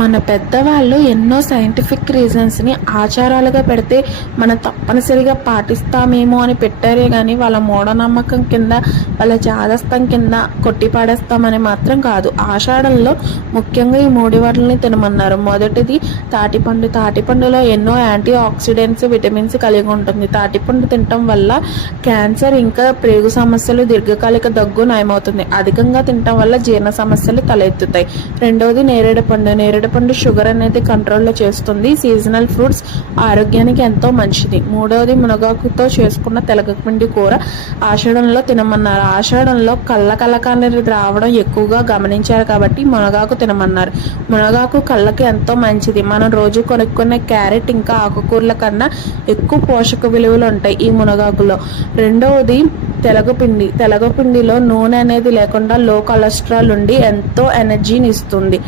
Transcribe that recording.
మన పెద్దవాళ్ళు ఎన్నో సైంటిఫిక్ రీజన్స్ని ఆచారాలుగా పెడితే మనం తప్పనిసరిగా పాటిస్తామేమో అని పెట్టారే కానీ వాళ్ళ మూఢనమ్మకం కింద వాళ్ళ జాదస్తం కింద కొట్టిపాడేస్తామని మాత్రం కాదు. ఆషాఢంలో ముఖ్యంగా ఈ 3 వాటిని తినమన్నారు. మొదటిది తాటిపండు. తాటిపండులో ఎన్నో యాంటీ ఆక్సిడెంట్స్, విటమిన్స్ కలిగి ఉంటుంది. తాటిపండు తినటం వల్ల క్యాన్సర్, ఇంకా ప్రేగు సమస్యలు, దీర్ఘకాలిక దగ్గు నయమవుతుంది. అధికంగా తినటం వల్ల జీర్ణ సమస్యలు తలెత్తుతాయి. రెండవది నేరేడు పండు షుగర్ అనేది కంట్రోల్లో చేస్తుంది. సీజనల్ ఫ్రూట్స్ ఆరోగ్యానికి ఎంతో మంచిది. మూడవది మునగాకుతో చేసుకున్న తెలగపిండి కూర ఆషాఢంలో తినమన్నారు. ఆషాఢంలో కళ్ళ అనేది రావడం ఎక్కువగా గమనించారు కాబట్టి మునగాకు తినమన్నారు. మునగాకు కళ్ళకి ఎంతో మంచిది. మనం రోజు కొనుక్కునే క్యారెట్ ఇంకా ఆకుకూరల కన్నా ఎక్కువ పోషక విలువలు ఉంటాయి ఈ మునగాకులో. రెండవది తెలగపిండిలో నూనె అనేది లేకుండా లో కొలెస్ట్రాల్ ఉండి ఎంతో ఎనర్జీని ఇస్తుంది.